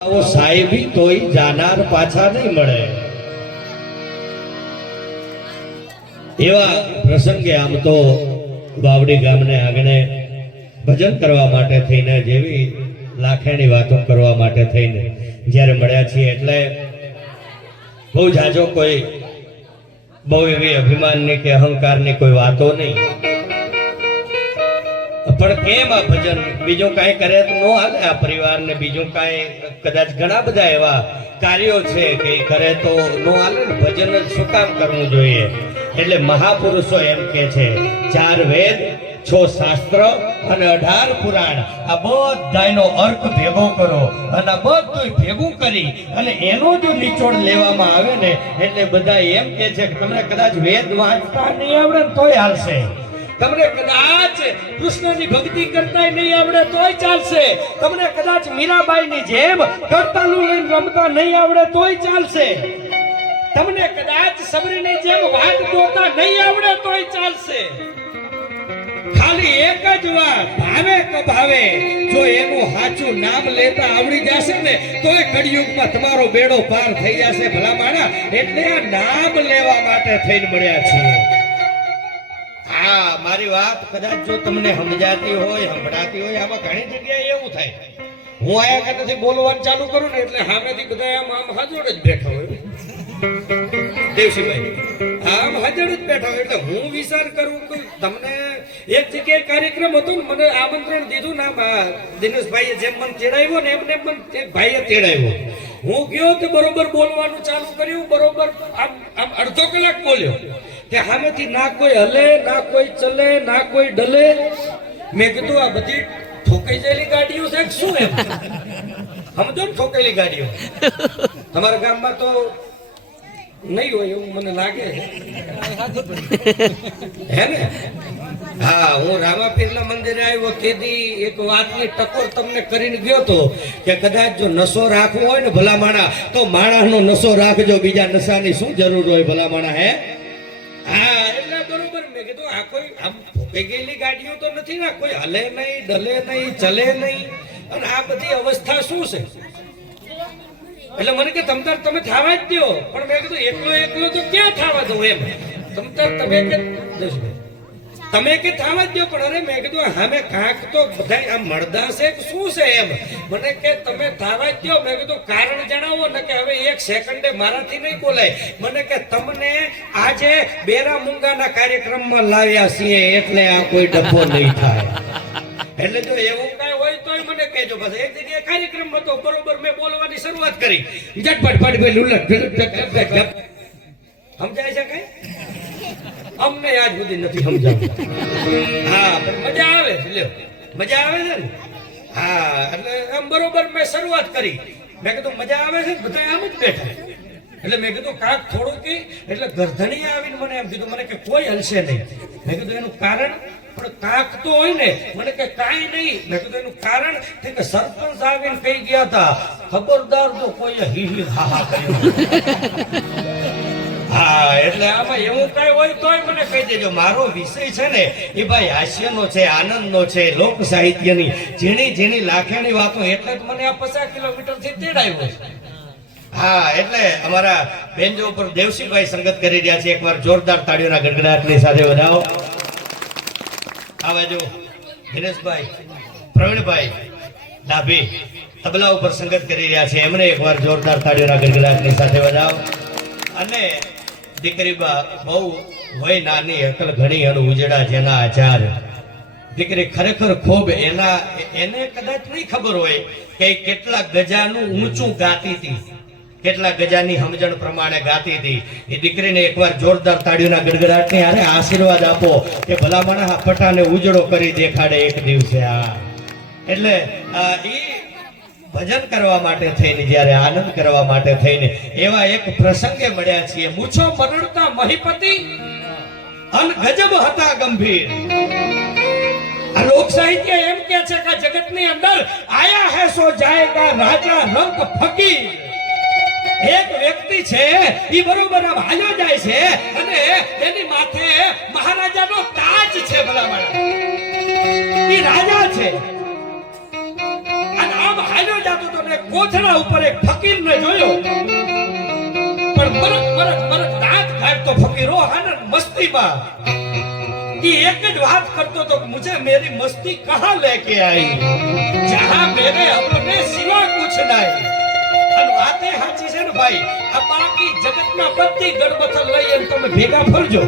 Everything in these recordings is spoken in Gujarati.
वो साहेबी तोय जानार पाछा नहीं મળે એવા પ્રસંગે આમ તો બાવડી ગામને આંગણે ભજન કરવા માટે થઈને જેવી લાખેની વાતો કરવા માટે થઈને જ્યારે મળ્યા છીએ એટલે બહુ જાજો કોઈ બહુ એવી અભિમાનની કે અહંકારની કોઈ વાતો નહીં પણ કેમ આ ભજન બીજું કાંઈ કરે તો નો હાલે આ પરિવારને બીજું કાંઈ કદાચ ઘણા બધા એવા કાર્યો છે કે કરે તો નો હાલે ને ભજન જ શું કામ કરવું જોઈએ એટલે મહાપુરુષો એમ કે છે 4 વેદ 6 શાસ્ત્ર અને 18 પુરાણ આ બધાનો અર્થ ભેગો કરો અને આ બધું ભેગું કરી અને એનો જો નિચોડ લેવામાં આવે ને એટલે બધા એમ કે છે કે તમને કદાચ વેદ વાંચતા નહીં આવડે તોય હાલશે તમને કદાચ કૃષ્ણની ભક્તિ કરતા નહીં આવડે તોય ચાલશે તમને કદાચ મીરાબાઈની જેમ કરતાલું લઈને રમતા નહીં આવડે તોય ચાલશે તમને કદાચ સબરીની જેમ વાત જોતા નહીં આવડે તોય ચાલશે ખાલી એક જ વાત ભાવે કે ભાવે જો એનું સાચું નામ લેતા આવડી જશે ને તોય કળિયુગમાં તમારો બેડો પાર થઈ જશે ભલા માણા એટલે આ નામ લેવા માટે થઈને મળ્યા છીએ હા મારી વાત કદાચ જો તમને સમજાતી હોય સંભળાતી હોય આમાં ઘણી જગ્યાએ એવું થાય હું આયા કરતાથી બોલવાનું ચાલુ કરું ને એટલે સામેથી બધા આમ હાજર જ બેઠા હોય દેવસીભાઈ આમ હાજર જ બેઠા હોય એટલે હું વિચાર કરું કે તમને એક જગ્યાએ કાર્યક્રમ હતો ને મને આમંત્રણ દીધું ના દિનેશભાઈએ જેમ મને તેડાવ્યો ને એમને પણ ભાઈએ તેડાવ્યો હું ગયો તો બરોબર બોલવાનું ચાલુ કર્યું બરોબર આમ અડધો કલાક બોલ્યો કે સામેથી ના કોઈ હલે ના કોઈ ચલે ના કોઈ ડલે મેં કીધું આ બધી ઠોકાઈ ગયેલી ગાડીઓ છે શું એમ સમજો ને ઠોકાયેલી ગાડીઓ તમારા ગામમાં તો નહીં હોય એવું મને લાગે હે ને હા હું રામાપીરના મંદિરે આવ્યો તેથી એક વાતની ટકોર તમને કરીને ગયો તો કે કદાચ જો નશો રાખવો હોય ને ભલા માણા તો માણસનો નશો રાખજો બીજા નશાની શું જરૂર હોય ભલા માણા હે હા એટલે બરોબર મેં કીધું આ કોઈ આમ ઠોકાઈ ગયેલી ગાડીઓ તો નથી ને કોઈ હલે નહીં ડલે નહીં ચલે નહીં અને આ બધી અવસ્થા શું છે એટલે મને કે તમતાર તમે થાવા જ દો પણ મેં કીધું એકલો તો ક્યાં થાવા દઉં એમ તમતાર તમે કે તમે કે થાવા જ દો પણ અરે મેં કીધું હામે કાંક તો બધા આમ મળદા છે કે શું છે એમ મને કે તમે થાવા જ દો મેં કીધું કારણ જણાવો ને કે હવે 1 સેકન્ડે મારાથી નહીં બોલાય મને કે તમને આજે બેરા મુંગાના કાર્યક્રમમાં લાવ્યા છીએ એટલે આ કોઈ ડબ્બો નહીં થાય એટલે જો એવું કઈ હોય તોય મને કહેજો બસ એક જગ્યાએ કાર્યક્રમ હતો બરોબર મેં બોલવાની શરૂઆત કરી ઝટપટ ભાઈ લુલટ સમજાય છે કઈ અમને આજ સુધી નથી સમજાવતું હા પણ મજા આવે છે લ્યો મજા આવે છે ને હા એટલે આમ બરોબર મેં શરૂઆત કરી મેં કીધું મજા આવે છે બધા આમ જ બેઠા એટલે મેં કીધું કાક થોડું કે એટલે ગરધણી આવીને મને એમ કીધું મને કે કોઈ હલશે નહીં મેં કીધું એનું કારણ પણ કાક તો હોય ને મને કે કાંઈ નહીં મેં કીધું એનું કારણ કે સરપંચ આવીને કહી ગયા હતા ખબરદાર જો કોઈ હી હા કર્યું હા એટલે આમાં એવું કઈ હોય તોય મને કહી દેજો મારો વિષય છે ને એ ભાઈ હાસ્યનો છે આનંદનો છે લોક સાહિત્યની જેની લાખેની વાતો એટલે જ મને આ 50 કિલોમીટરથી તેડાવ્યો છે હા એટલે અમારા બેન્જો ઉપર દેવસીભાઈ સંગત કરી રહ્યા છે એકવાર જોરદાર તાળીઓના ગડગડાટની સાથે વધાવો આ બાજુ દિનેશભાઈ પ્રવીણભાઈ ડાભી તબલા ઉપર સંગત કરી રહ્યા છે એમને એકવાર જોરદાર તાળીઓના ગડગડાટની સાથે વધાવો અને દીકરી બહુ વય નાની અકલ ઘણી અને ઉજળા જેના આચાર દીકરી ખરેખર ખૂબ એને કદાચ નહીં ખબર હોય કે કેટલા ગજાનું ઊંચું ગાતી હતી કેટલા ગજાની સમજણ પ્રમાણે ગાતી હતી એ દીકરીને એકવાર જોરદાર તાળીઓના ગડગડાટની હારે આશીર્વાદ આપો કે ભલામણ આ પટાને ઉજળો કરી દેખાડે એક દિવસે આ એટલે એ ભજન કરવા માટે થઈને જ્યારે આનંદ કરવા માટે થઈને એવા એક પ્રસંગે મળ્યા છીએ મૂછો મરડતા મહીપતિ અન ગજબ હતા ગંભીર આ લોક સાહિત્ય એમ કે છે કે જગતની અંદર આયા હે સો જાયેગા રાજા રંગ ફકીર એક વ્યક્તિ છે ઈ બરોબર આમ હાલ્યો જાય છે અને એની માથે મહારાજાનો તાજ છે ભલામણ ઈ રાજા છે અને આમ હાલ્યો જાતો તો એક કોથળા ઉપર એક ફકીરને જોયો, પણ મરક દાંત કાઢતો ફકીર હો આનંદ મસ્તીમાં ये एक જ વાત કરતો તો मुझे मेरी मस्ती कहां लेके आई जहां मेरे अपने सिवा कुछ नहीं। અને વાતે સાચી છે ને ભાઈ, આ બાકી જગતના બધી ગડબથલ લઈ એમ તમે ભેગા ફરજો,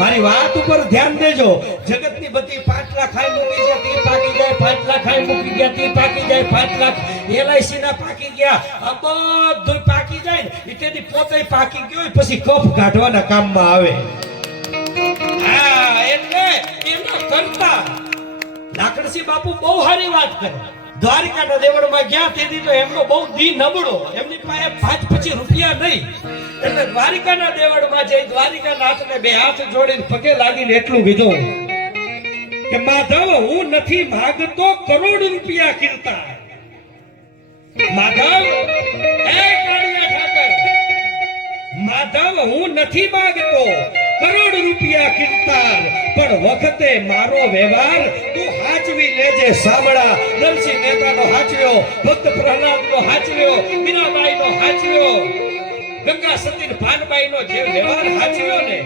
મારી વાત ઉપર ધ્યાન દેજો। જગતની બધી 5 લાખ ખાઈ મૂકી છે તે પાકી જાય, 5 લાખ ખાઈ મૂકી ગયા તે પાકી જાય, 5 લાખ LIC ના પાકી ગયા, આ બધું પાકી જાય ને એટલે પોતે પાકી ગયો પછી કફ કાઢવાના કામમાં આવે। હા એટલે એનો કરતા લાકડસી બાપુ બહુ સારી વાત કરે। દ્વારિકાના દેવળમાં ગયા તેથી તો એમનો બહુ દી નબળો, એમની પાસે 5 પછી રૂપિયા નહીં, એટલે દ્વારિકાના દેવળમાં જઈ દ્વારિકાનાથને બે હાથ જોડીને પગે લાગીને એટલું કીધું કે માધવ હું નથી માંગતો કરોડ રૂપિયા કીર્તા। માધવ એ કાળિયા ઠાકર, માધવ હું નથી માંગતો કરોડ રૂપિયા કીર્તાન, પણ વખતે મારો વ્યવહાર તું હાચવી લેજે સાંભળા। નરસિંહ મહેતાનો હાચવ્યો, ભક્ત પ્રહલાદનો હાચવ્યો, મીરાબાઈનો હાચવ્યો, ગંગા સતી ભાનબાઈનો જે વ્યવહાર હાચવ્યો ને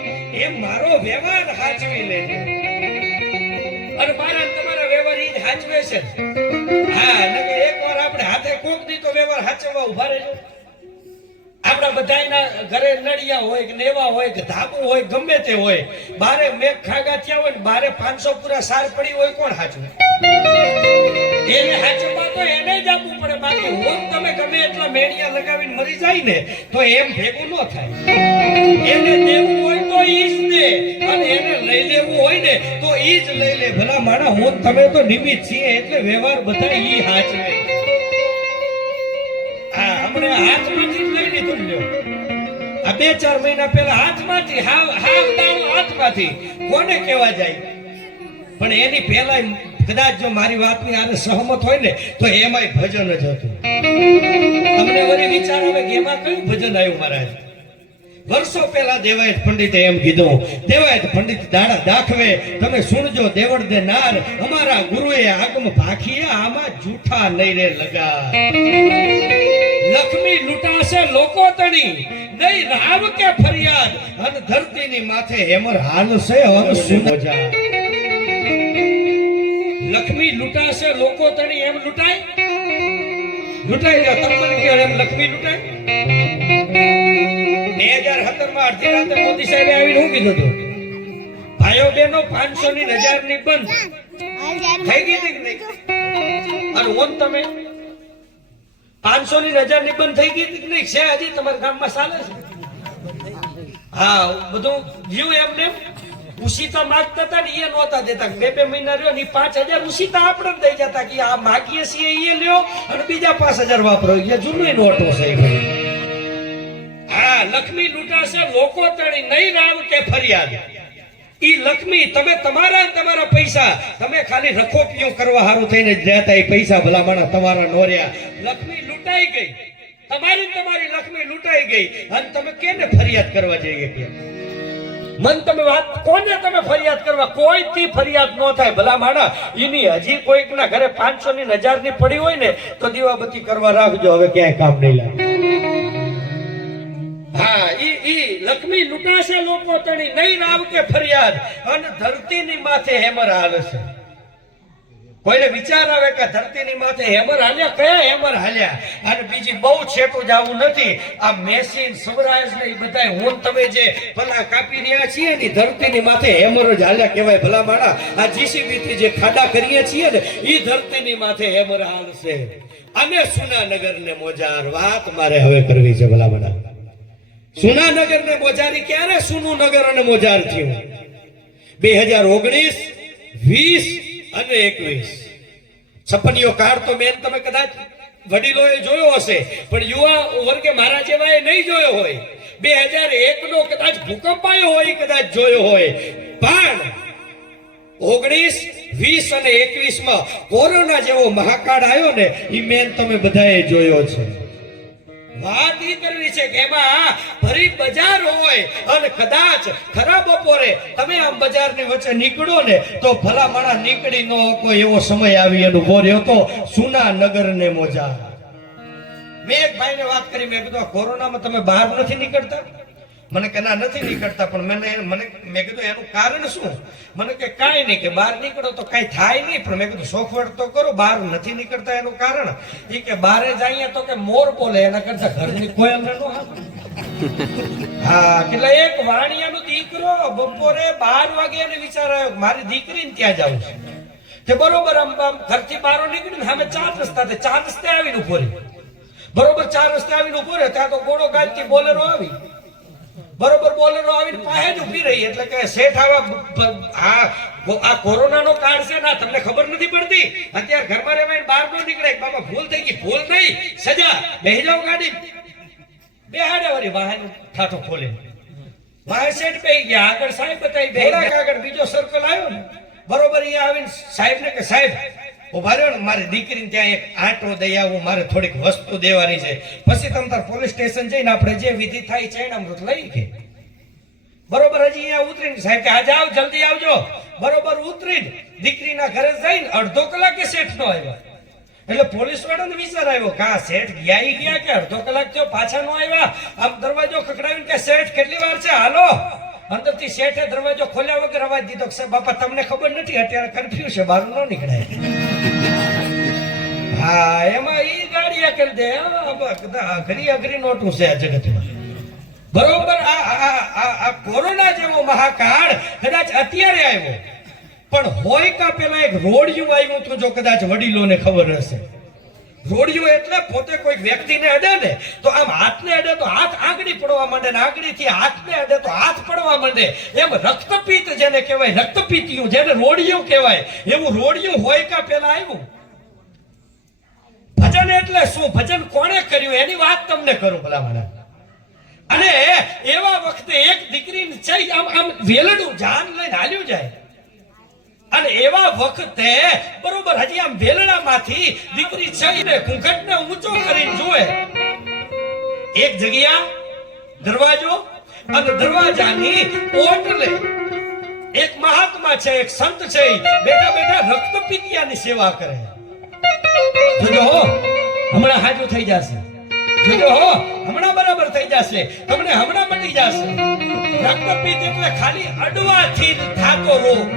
એ મારો વ્યવહાર હાચવી લેજે। અને મારા તમારા વ્યવહાર ઈ જ હાચવે છે। હા નકે એકવાર આપણે હાથે કોક દી તો વ્યવહાર હાચવવા ઉભા રહેજો। આપણા બધાયના ઘરે નડિયા હોય કે નેવા હોય કે ધાબુ હોય ગમે તે હોય, બારે મેઘ ખાગા થયા હોય ને બારે 500 પૂરા સાર પડી હોય, કોણ હાચવે? એને હાચવવા તો એને જ આપવું પડે, બાકી હું તમે ગમે એટલા મેણિયા લગાવીને મરી જાય ને તો એમ ભેગું ન થાય। એને દેવું હોય તો ઈ જ દે, અને એને લઈ લેવું હોય ને તો ઈ જ લઈ લે। ભલા માણા હું તમે તો નિમિત્ત છીએ એટલે વ્યવહાર બધા ઈ હાચવે। હા હમણે હાથમાંથી જ લઈ લીધું લ્યો, આ 2-4 મહિના પહેલા હાથમાંથી હાવ દાણો હાથમાંથી કોને કહેવા જાય? પણ એની પહેલા કદાચ જો મારી વાતની આને સહમત હોય ને તો એમાંય ભજન જ હતું। અમને વળી વિચાર આવે કે એમાં કયું ભજન આવ્યું મહારાજ? વર્ષો પહેલા દેવાયત પંડિતે એમ કીધું, દેવાયત પંડિત દાડા દાખવે તમે સુણજો દેવળ દે નાર, અમારા ગુરુએ આગમ ભાખીએ આમાં જૂઠા નહીં રે લગા। લક્ષ્મી લૂંટાશે લોકો તણી નહીં રાવ કે ફરિયાદ, અને ધરતીની માથે હેમર હાલશે અન સુમજા। લક્ષ્મી લૂંટાશે લોકો તણી એમ લૂંટાય? લૂંટાઈ જાય તમને કે એમ લક્ષ્મી લૂંટાય? 2017 માં અડધી રાતે મોદી સાહેબે આવીને શું કીધું હતું? ભાઈઓ બહેનો 500 ની 1000 ની બંધ થઈ ગઈ હતી કે નહીં? અને ઓન તમે 500 ની 1000 ની બંધ થઈ ગઈ હતી કે નહીં? છે હજી તમારા ગામમાં ચાલે છે? હા બધું જીવ એમને ઉસીતા માંગતા હતા ને એ નહોતા દેતા, 2-2 મહિના રહ્યો ને 5000 ઉસીતા આપણે દઈ જતા કે આ માગીએ છીએ એ લ્યો અને બીજા 5000 વાપરો, એ જૂનો નોટો છે। હા લક્ષ્મી લૂંટાશે લોકો તણી નહીં રાવ કે ફરિયાદ। ઈ લક્ષ્મી તમે તમારા પૈસા તમે ખાલી રખોપિયું કરવા હારું થઈને જ રહેતા, એ પૈસા ભલામણા તમારા નોર્યા। લક્ષ્મી લૂંટાઈ ગઈ, તમારી લક્ષ્મી લૂંટાઈ ગઈ અને તમે કેને ફરિયાદ કરવા જઈએ કે મન તમે વાત કોને તમે ફરિયાદ કરવા? કોઈથી ફરિયાદ ન થાય ભલામણા। એની હજી કોઈકના ઘરે 500 ની 1000 ની પડી હોય ને તો દીવાબત્તી કરવા રાખજો, હવે ક્યાંય કામ નહીં લાગે। હા ઈ લક્ષ્મી લૂંટાશે લોકો તણી નહીં રાવ કે ફરિયાદ, અને ધરતીની માથે હેમર હાલશે। કોઈને વિચાર આવે કે ધરતીની માથે હેમર હાલ્યા? કયા હેમર હાલ્યા? અને બીજી બહુ છેટું જવું નથી, આ મેશિન સ્વરાજ ને એ બધા હું તમે જે ભલા કાપી રહ્યા છીએ ને ધરતીની માથે હેમર જ હાલ્યા કહેવાય ભલા માણા। આ જીસીબી થી જે ખાડા કરીએ છીએ ને એ ધરતીની માથે હેમર હાલશે। અને સુનાનગર ને મોજાર વાત મારે હવે કરવી છે ભલા માણા। સુનાનગર ને મોજારી ક્યારે સુનું નગર અને મોજાર થયું? 2019, 20 અને 21 છપ્પનિયો કાળ તો બેન તમે કદાચ વડીલોએ જોયો હશે, પણ યુવા વર્ગે મારા જેવાએ નહીં જોયો હોય। 2001 નો કદાચ ભૂકંપ આવ્યો હોય, કદાચ જોયો હોય, પણ 19, 20 અને 21 માં કોરોના જેવો મહાકાળ આવ્યો ને એ મેન તમે બધાએ જોયો છે। વાત ઈ કરવી છે કે એમાં ભરી બજાર હોય અને કદાચ ખરા બપોરે તમે આમ બજારની વચ્ચે નીકળો ને તો ભલા માણા નીકળી ન કોઈ એવો સમય આવી એનો ઉભો રહ્યો તો સુનાનગર ને મોજા। મેં એક ભાઈને વાત કરી, મેં કીધું આ કોરોનામાં તમે બહાર નથી નીકળતા? મને કે ના નથી નીકળતા, પણ મેં કીધું એનું કારણ શું? મને કે કાંઈ નહીં, કે બહાર નીકળો તો કાંઈ થાય નહીં, પણ મેં કીધું સોખવટ તો કરો, બહાર નથી નીકળતા એનું કારણ? એ કે બહારે જઈએ તો કે મોર બોલે, એના કરતા ઘરની કોઈ અમને નો સાંભળે. હા, એટલે એક વાણિયાનો દીકરો બપોરે 12 વાગે એને વિચાર આવ્યો મારી દીકરીને ત્યાં જાવું છે. તે બરોબર આમ ઘરથી બહાર નીકળીને સામે 4 રસ્તા, 4 રસ્તે આવીને ઉભો રહ્યો. બરોબર 4 રસ્તે આવીને ઉભો રહ્યો, ત્યાં તો ઘોડો ગાજથી બોલેરો આવી. બરોબર બોલેરો આવીને પાસે જ ઉભી રહી. એટલે કે શેઠ આવા આ કોરોનાનો કાળ છે ને, તમને ખબર નથી પડતી? અત્યારે ઘરમાં રહેવાય બહાર નો નીકળે. બાબા ભૂલ થઈ ગઈ, ભૂલ નહીં સજા. બેહી જાવ ગાડી, બેહાડે વળી વાહન ઠાઠો ખોલે. વાહન શેઠ બેહી ગયા, આગળ સાહેબ બતાવી બેહી આગળ બીજો સર્કલ આવ્યો ને, બરોબર અહીંયા આવીને સાહેબ ને કે સાહેબ ઉભા રહ્યો ને, મારી દીકરીને ત્યાં એક આંટો દઈ આવું, મારે થોડીક વસ્તુ દેવાની છે, પછી તમે તાર પોલીસ સ્ટેશન જઈને આપણે જે વિધિ થાય છે એના અમૃત લઈ કે. બરોબર હજી અહીંયા ઉતરીને સાહેબ કે આજે આવ, જલ્દી આવજો. બરોબર ઉતરીને દીકરીના ઘરે જઈને અડધો કલાકે શેઠ નો આવ્યા. એટલે પોલીસ વાળાને વિચાર આવ્યો કે આ શેઠ ગયા કે અડધો કલાક થયો પાછા નો આવ્યા. આમ દરવાજો ખખડાવીને કે શેઠ કેટલી વાર છે, હાલો. અંદરથી શેઠે દરવાજો ખોલ્યા વગર અવાજ દીધો કે બાપા તમને ખબર નથી અત્યારે કર્ફ્યુ છે, બહાર ન નીકળાય. હા, એમાં ઈ ગાડી કરી દે. અઘરી અઘરી નોટું છે આ જગતમાં. બરોબર આ કોરોના જેવો મહાકાળ કદાચ અત્યારે આવ્યો, પણ હોય કા પેલા એક રોડિયું આવ્યું હતું, જો કદાચ વડીલોને ખબર હશે. રોડિયું એટલે પોતે કોઈ વ્યક્તિને અડે ને તો આમ હાથને અડે તો હાથ આંગળી પડવા માંડે ને આંગળીથી હાથને અડે તો હાથ પડવા માંડે. એમ રક્તપિત્ત જેને કહેવાય, રક્તપિત્તિયું જેને રોડિયું કહેવાય, એવું રોડિયું હોય કા પેલા આવ્યું. ભજન એટલે શું, ભજન કોણે કર્યું એની વાત તમને કરું ભલામણા. અને એવા વખતે એક દીકરીને ચઈ આમ વેલડું જાન લઈને હાલ્યું જાય. અને એવા વખતે બરોબર હજી આમ વેલડામાંથી દીકરી ચઈને ઘૂંઘટને ઊંચો કરીને જુએ. એક જગ્યા દરવાજો, અને દરવાજાની ઓટલે એક મહાત્મા છે, એક સંત છે, બેઠા બેઠા રક્તપિતિયાની સેવા કરે. જોજો હો, હમણાં હાજુ થઈ જશે. જોજો હો, હમણાં બરાબર થઈ જશે, તમને હમણાં મટી જશે. રક્તપિત્ત એટલે ખાલી અડવાથી થાતો રોગ.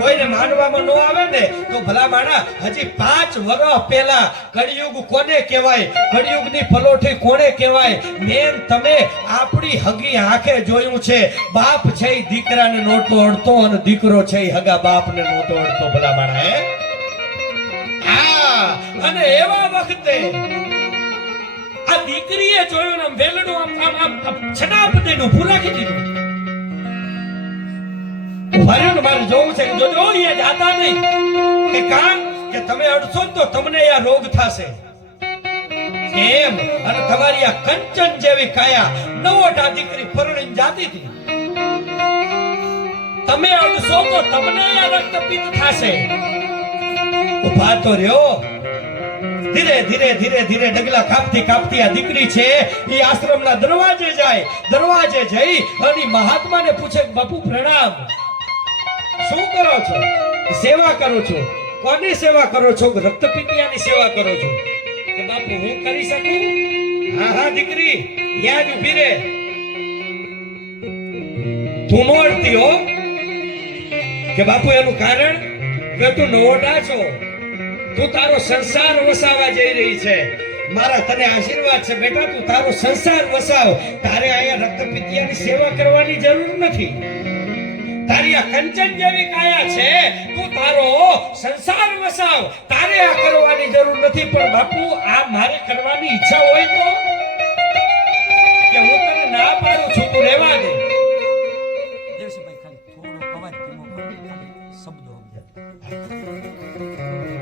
કોઈને માનવામાં ન આવે ને તો ભલા માણા હજી 5 વર્ષ પહેલા કળિયુગ કોને કહેવાય, કળિયુગની પલોઠી કોને કહેવાય, મેન તમે આપણી હગી આંખે જોયું છે. બાપ છે એ દીકરાને નહોતો અડતો, અને દીકરો છે એ હગા બાપને નહોતો અડતો. ભલા માણા હે. હા, અને એવા વખતે આ દીકરીએ જોયું ને વેલડું આમ છડાપ દઈને ઊભું રાખી દીધું. મારે જોવું છે, જોજો એ જાતા નહીં કે કામ કે તમે અડશો તો તમને આ રોગ થશે એમ. અને તમારી આ કંચન જેવી કાયા નવોટા દીકરી પરણીને જાતી હતી, તમે અડશો તો તમને આ રક્તપિત્ત થશે. ઉભા તો રહ્યો. ધીરે ધીરે ધીરે ધીરે ડગલા કાપતી કાપતી આ દીકરી છે એ આશ્રમના દરવાજે જાય. દરવાજે જઈ અને મહાત્માને પૂછે, બાપુ પ્રણામ, શું કરો છો? સેવા કરો છો. કોની સેવા કરો છો? રક્તપિતિયાની સેવા કરો છો. કે બાપુ હું કરી શકું? હા હા દીકરી, યાદ ઉભી રે. તું નોડતી હો. કે બાપુ એનું કારણ કે તું નવોટા છો, તું તારો સંસાર વસાવા જઈ રહી છે. મારા તને આશીર્વાદ છે બેટા, તું તારો સંસાર વસાવ. તારે અહીંયા રક્તપિતિયાની સેવા કરવાની જરૂર નથી. તારી આ કંચન જેવી કાયા છે, તું તારો સંસાર વસાવ. તારે આ કરવાની જરૂર નથી. પણ બાપુ આ મારે કરવાની ઈચ્છા હોય તો કે હું તને ના પાડું છું, તું રહેવા દે. દેવસીભાઈ ખાલી થોડો અવાજ ધીમો કરો, ખાલી શબ્દો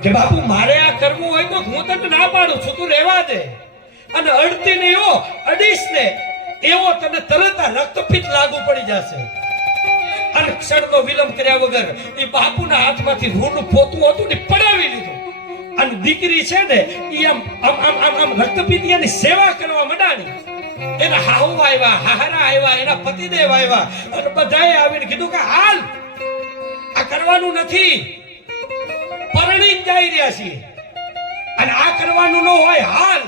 કે બાપુ મારે આ કરવું હોય તો હું તને ના પાડું છું, તું રહેવા દે. અને અડતી નહીં હો, અડીશ ને એવો તને તરત આ રક્તપિત્ત લાગુ પડી જશે. અને ક્ષણનો વિલંબ કર્યા વગર એ બાપુના હાથમાંથી રૂનું પોતું હતું ને પડાવી લીધું. અને દીકરી છે ને એ આમ રક્તપિતિયાની સેવા કરવા માંડાણી. એના હાહુ આવ્યા, હાહરા આવ્યા, એના પતિદેવ આવ્યા, અને બધાએ આવીને કીધું કે હાલ આ કરવાનું નથી, પરણી જઈ રહ્યા છીએ. અને આ કરવાનું ન હોય હાલ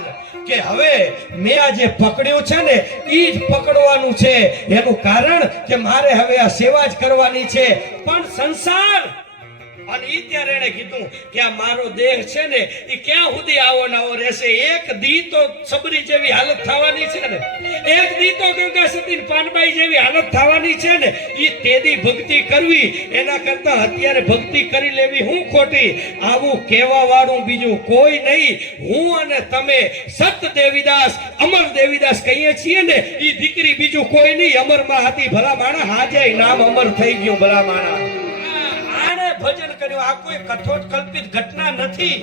કે હવે મેં આ જે પકડ્યું છે ને ઈ જ પકડવાનું છે એનું કારણ કે મારે હવે આ સેવા જ કરવાની છે પણ સંસાર અને ઈ ત્યારે એને કીધું કે આ મારો દેહ છે ને ઈ ક્યાં સુધી આવો નાવો રહેશે એક દી તો સબરી જેવી હાલત થવાની છે ને એક દી તો ગંગા સતી પાનબાઈ જેવી હાલત થવાની છે ને ઈ તેદી ભક્તિ કરવી એના કરતા અત્યારે ભક્તિ કરી લેવી હું ખોટી આવું કહેવા વાળું બીજું કોઈ નહીં હું અને તમે સત દેવીદાસ અમર દેવીદાસ કહીએ છીએ ને ઈ દીકરી બીજું કોઈ નહીં અમરમાં હતી ભલા માણા હાજે નામ અમર થઈ ગયું ભલા માણા ભજન કર્યું આ કોઈ કઠોળ કલ્પિત ઘટના નથી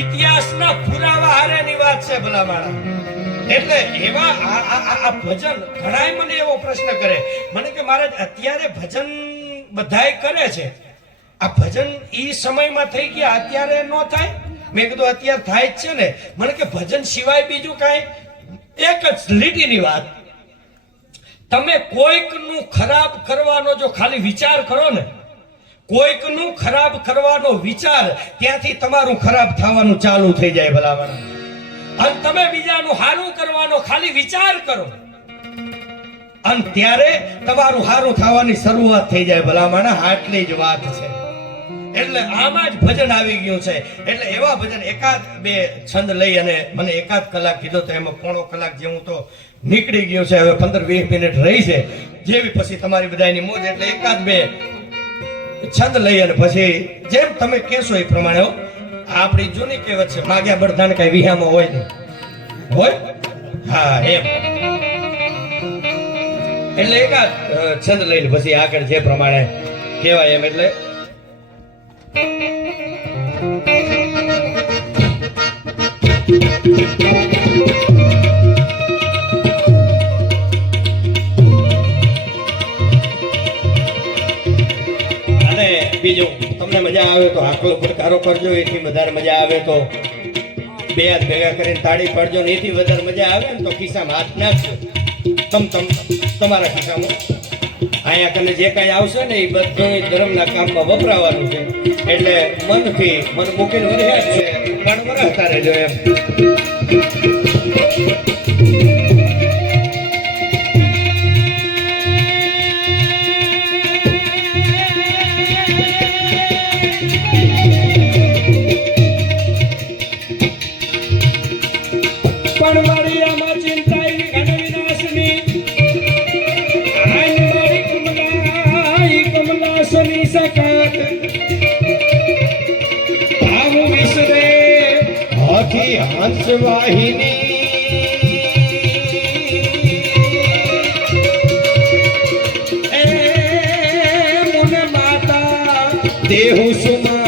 ઇતિહાસના પુરાવા હારેની વાત છે ભલા માણા એટલે એવા આ ભજન ઘણાય મને એવો પ્રશ્ન કરે મને કે મહારાજ અત્યારે ભજન બધાય કરે છે આ ભજન ઈ સમયમાં થઈ ગયા અત્યારે ન થાય મેં કીધું અત્યારે થાય જ છે ને મને કે ભજન સિવાય બીજું કાંઈ એક જ લીટીની વાત તમે કોઈકનું ખરાબ કરવાનો જો ખાલી વિચાર કરો ને કોઈકનું ખરાબ કરવાનો વિચાર ત્યાંથી તમારું ખરાબ થવાનું ચાલુ થઈ જાય ભલામણ અને તમે બીજાનું સારું કરવાનો ખાલી વિચાર કરો અને ત્યારે તમારું સારું થવાની શરૂઆત થઈ જાય ભલામણ આટલી જ વાત છે એટલે આમાં જ ભજન આવી ગયું છે એટલે એવા ભજન એકાદ બે છંદ લઈ અને મને એકાદ કલાક કીધો તો એમાં પોણો કલાક જેવું તો નીકળી ગયું છે હવે 15-20 મિનિટ રહી છે જેવી પછી તમારી બધાની મોજ એટલે એકાદ બે છંદ લઈ અને પછી જેમ તમે કહેશો એ પ્રમાણે આપણી જૂની કહેવત છે માગ્યા બળધાન કઈ વિહામાં હોય નહીં હોય હા એમ એટલે એકાદ છંદ લઈને પછી આગળ જે પ્રમાણે કહેવાય એમ એટલે બીજું તમને મજા આવે તો આકલો પડકારો કરજો એથી વધારે મજા આવે તો બે હાથ ભેગા કરીને તાળી પાડજો ને એથી વધારે મજા આવે ને તો ખિસ્સામાં હાથ નાખજો તમારા ખિસ્સામાં અહીંયા કને જે કાંઈ આવશે ને એ બધું ધર્મના કામમાં વપરાવાનું છે એટલે મનથી મન મૂકીને વધ્યા છે પણ વરસતા રહેજો એમ હંસ વાહિની એ મુન માતા દેહુ સુમા